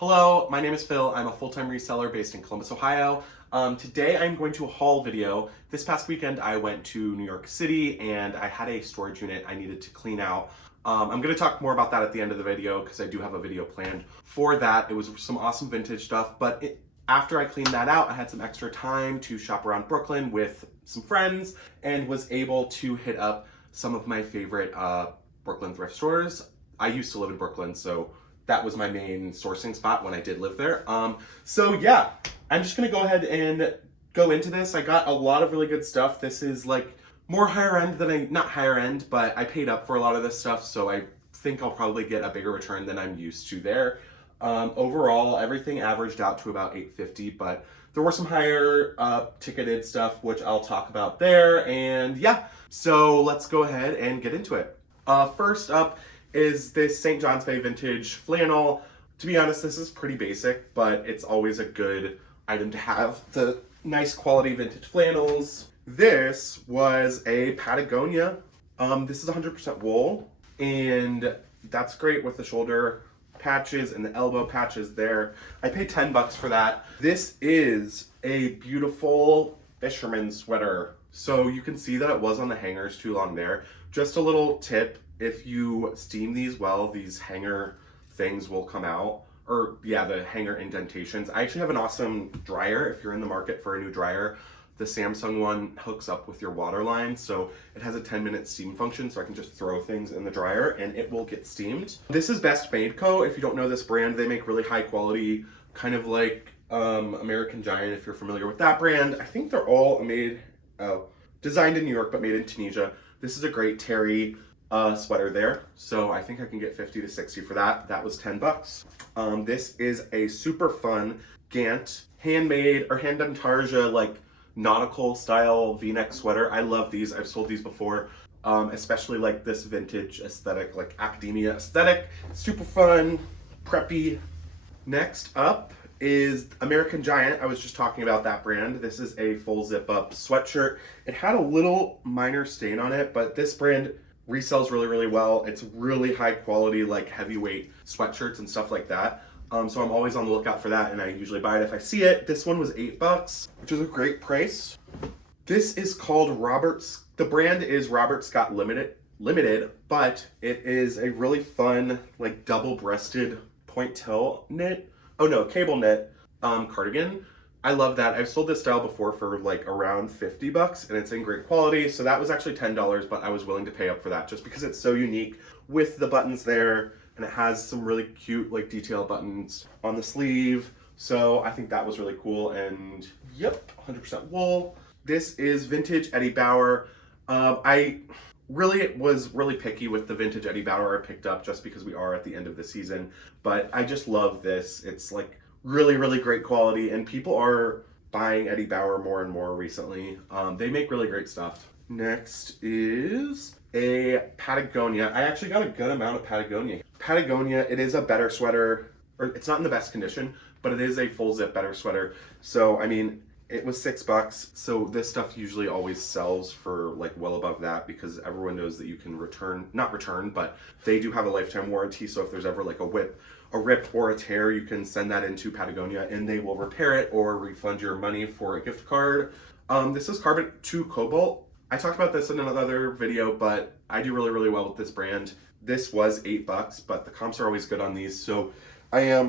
Hello, my name is Phil. I'm a full-time reseller based in Columbus, Ohio. Today I'm going to a haul video. This past weekend I went to New York City and I had a storage unit I needed to clean out. I'm going to talk more about that at the end of the video because I do have a video planned for that. It was some awesome vintage stuff, but after I cleaned that out, I had some extra time to shop around Brooklyn with some friends and was able to hit up some of my favorite Brooklyn thrift stores. I used to live in Brooklyn, so that was my main sourcing spot when I did live there. So yeah, I'm just gonna go ahead and go into this. I got a lot of really good stuff. This is like more higher end than not higher end, but I paid up for a lot of this stuff, so I think I'll probably get a bigger return than I'm used to there. Overall, everything averaged out to about $8.50, but there were some higher ticketed stuff, which I'll talk about there. And yeah, so let's go ahead and get into it. First up is this St. John's Bay vintage flannel. To be honest, this is pretty basic, but it's always a good item to have. The nice quality vintage flannels. This was a Patagonia. This is 100% wool, and that's great with the shoulder patches and the elbow patches there. I paid 10 bucks for that. This is a beautiful fisherman sweater. So you can see that it was on the hangers too long there. Just a little tip, if you steam these well, these hanger things will come out. Or yeah, the hanger indentations. I actually have an awesome dryer if you're in the market for a new dryer. The Samsung one hooks up with your water line, so it has a 10-minute steam function, so I can just throw things in the dryer and it will get steamed. This is Best Made Co. If you don't know this brand, they make really high quality, kind of like American Giant, if you're familiar with that brand. I think they're all designed in New York, but made in Tunisia. This is a great terry sweater there, so I think I can get 50 to 60 for that. That was 10 bucks. This is a super fun Gant handmade or hand done tarja, like nautical style v-neck sweater. I love these. I've sold these before, especially like this vintage aesthetic, like academia aesthetic. Super fun, preppy. Next up is American Giant. I was just talking about that brand. This is a full zip up sweatshirt. It had a little minor stain on it, but this brand resells really, really well. It's really high quality, like heavyweight sweatshirts and stuff like that. So I'm always on the lookout for that, and I usually buy it if I see it. This one was 8 bucks, which is a great price. This is called Robert's. The brand is Robert Scott Limited, but it is a really fun, like double-breasted point-tail knit. Oh no, cable knit cardigan. I love that. I've sold this style before for like around 50 bucks, and it's in great quality. So that was actually $10, but I was willing to pay up for that just because it's so unique with the buttons there. And it has some really cute like detail buttons on the sleeve. So I think that was really cool. And yep, 100% wool. This is vintage Eddie Bauer. I really was really picky with the vintage Eddie Bauer I picked up just because we are at the end of the season. But I just love this. It's like really, really great quality. And people are buying Eddie Bauer more and more recently. They make really great stuff. Next is a Patagonia. I actually got a good amount of Patagonia. Patagonia, it is a better sweater, or it's not in the best condition, but it is a full zip better sweater. So, I mean, it was 6 bucks. So this stuff usually always sells for like well above that because everyone knows that you can not return, but they do have a lifetime warranty. So if there's ever like a rip or a tear, you can send that into Patagonia and they will repair it or refund your money for a gift card. This is Carbon 2 Cobalt. I talked about this in another video, but I do really, really well with this brand. This was 8 bucks, but the comps are always good on these. So I am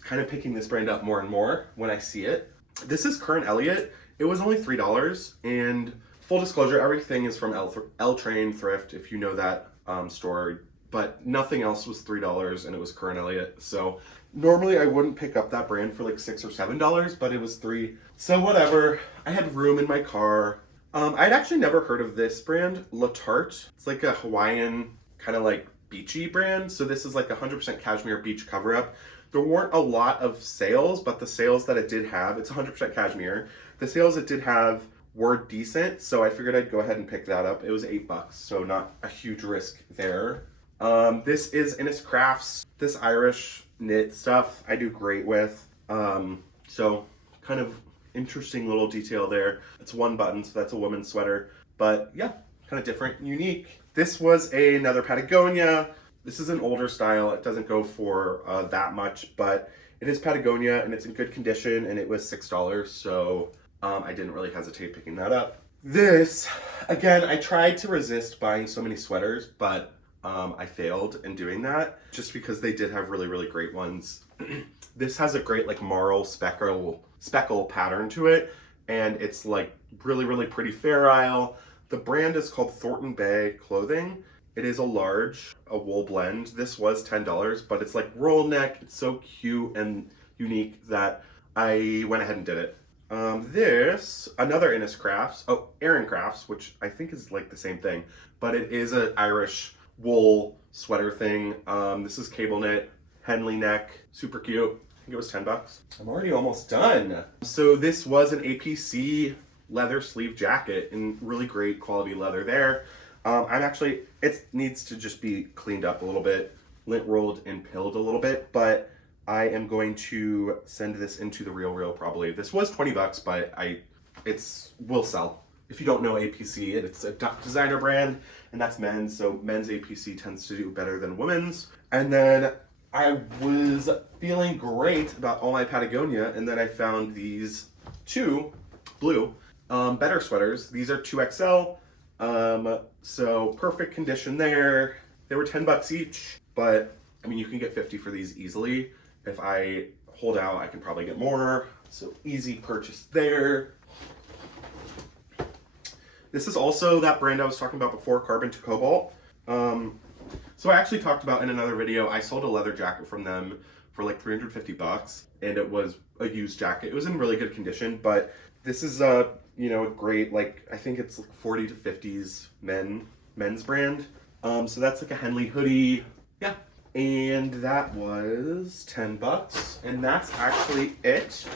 kind of picking this brand up more and more when I see it. This is Kern Elliott. It was only $3. And full disclosure, everything is from L Train Thrift, if you know that store. But nothing else was $3, and it was Kern Elliott. So normally I wouldn't pick up that brand for like $6 or $7, but it was $3. So whatever. I had room in my car. I'd actually never heard of this brand, Alot. It's like a Hawaiian kind of like beachy brand. So this is like 100% cashmere beach cover up. There weren't a lot of sales, but the sales that it did have, it's 100% cashmere. The sales it did have were decent. So I figured I'd go ahead and pick that up. It was 8 bucks, so not a huge risk there. This is Innis Crafts. This Irish knit stuff I do great with. So kind of interesting little detail there. It's one button, so that's a woman's sweater. But yeah, kind of different, unique. This was another Patagonia. This is an older style. It doesn't go for that much, but It is Patagonia and it's in good condition and it was $6, so I didn't really hesitate picking that up. This, again, I tried to resist buying so many sweaters, but I failed in doing that just because they did have really, really great ones. This has a great like marl speckle pattern to it, and it's like really, really pretty Fair Isle. The brand is called Thornton Bay Clothing. It is a large, a wool blend. This was $10, but it's like roll neck. It's so cute and unique that I went ahead and did it. This, another Innis Crafts, Erin Crafts, which I think is like the same thing, but it is an Irish wool sweater thing. This is cable knit, Henley neck, super cute. I think it was $10. I'm already almost done. So this was an APC leather sleeve jacket in really great quality leather there. It needs to just be cleaned up a little bit, lint rolled and pilled a little bit, but I am going to send this into the Real probably. This was $20, but will sell. If you don't know APC, it's a designer brand, and that's men's, so men's APC tends to do better than women's. And then I was feeling great about all my Patagonia, and then I found these two blue better sweaters. These are 2XL, so perfect condition there. They were $10 each, but I mean, you can get 50 for these easily. If I hold out, I can probably get more. So easy purchase there. This is also that brand I was talking about before, Carbon to Cobalt. So I actually talked about in another video, I sold a leather jacket from them for like $350, and it was a used jacket. It was in really good condition, but this is a great, like, I think it's like 40 to 50s men's brand. So that's like a Henley hoodie. Yeah. And that was $10, and that's actually it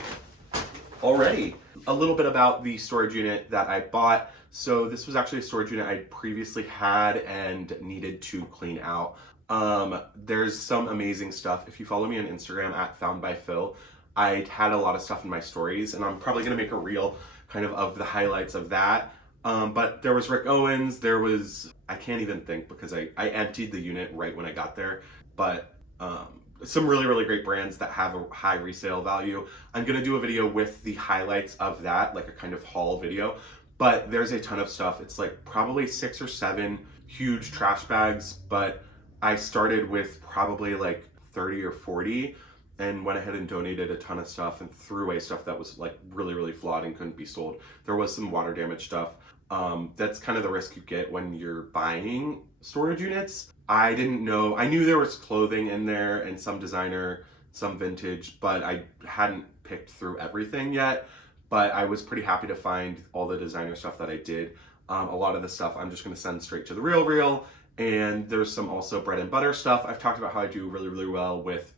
already. A little bit about the storage unit that I bought. So this was actually a storage unit I previously had and needed to clean out. There's some amazing stuff. If you follow me on Instagram at foundbyphil, I had a lot of stuff in my stories, and I'm probably gonna make a reel kind of the highlights of that. But there was Rick Owens, I can't even think because I emptied the unit right when I got there. But some really, really great brands that have a high resale value. I'm gonna do a video with the highlights of that, like a kind of haul video, but there's a ton of stuff. It's like probably 6 or 7 huge trash bags, but I started with probably like 30 or 40 and went ahead and donated a ton of stuff and threw away stuff that was like really, really flawed and couldn't be sold. There was some water damage stuff. That's kind of the risk you get when you're buying storage units. I didn't know, I knew there was clothing in there and some designer, some vintage, but I hadn't picked through everything yet. But I was pretty happy to find all the designer stuff that I did. A lot of the stuff I'm just gonna send straight to the Real, and there's some also bread and butter stuff. I've talked about how I do really, really well with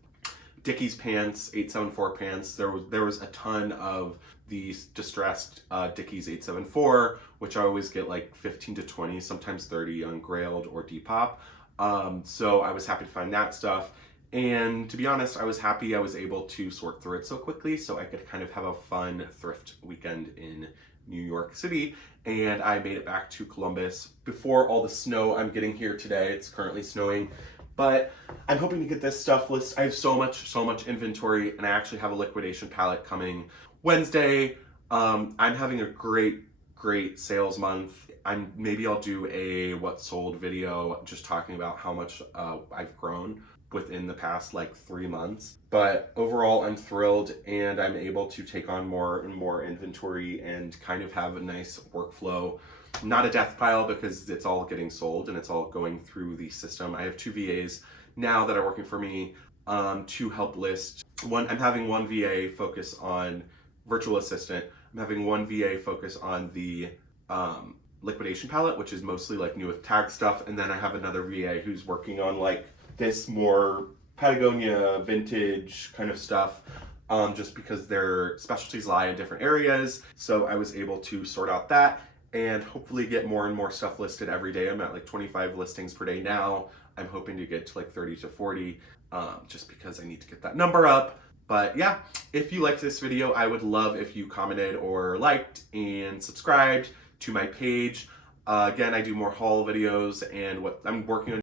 Dickies pants, 874 pants. There was a ton of these distressed Dickies 874, which I always get like 15 to 20, sometimes 30 on Grailed or Depop. So I was happy to find that stuff. And to be honest, I was happy I was able to sort through it so quickly so I could kind of have a fun thrift weekend in New York City. And I made it back to Columbus before all the snow I'm getting here today. It's currently snowing, but I'm hoping to get this stuff listed. I have so much inventory, and I actually have a liquidation palette coming Wednesday. I'm having a great sales month. Maybe I'll do a what sold video just talking about how much I've grown within the past like 3 months. But overall, I'm thrilled, and I'm able to take on more and more inventory and kind of have a nice workflow. Not a death pile because it's all getting sold and it's all going through the system. I have 2 VAs now that are working for me to help list. I'm having one VA focus on virtual assistant. I'm having one VA focus on the liquidation palette, which is mostly like new with tag stuff. And then I have another VA who's working on like this more Patagonia vintage kind of stuff, just because their specialties lie in different areas. So I was able to sort out that and hopefully get more and more stuff listed every day. I'm at like 25 listings per day now. I'm hoping to get to like 30 to 40, just because I need to get that number up. But yeah, if you liked this video, I would love if you commented or liked and subscribed to my page. Again, I do more haul videos, and what I'm working on